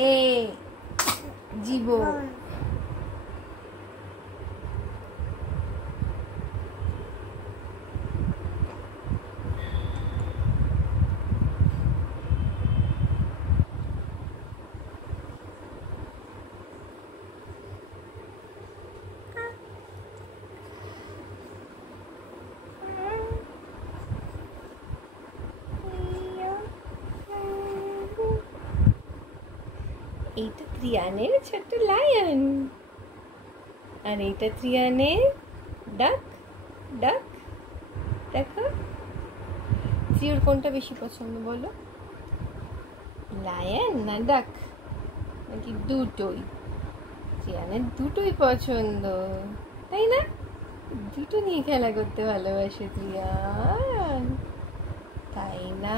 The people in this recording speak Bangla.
এ জীবো এইটা ত্রিয়ানের ছোট্ট লায়ন আর এইটা ত্রিয়ানের ডাক ডাক দেখো ত্রিয়র কোনটা বেশি পছন্দ বলো লায়ন না ডাক নাকি দুটোই ত্রিয়ানের দুটোই পছন্দ তাই না দুটো নিয়ে খেলা করতে ভালোবাসে ত্রিয়ান তাই না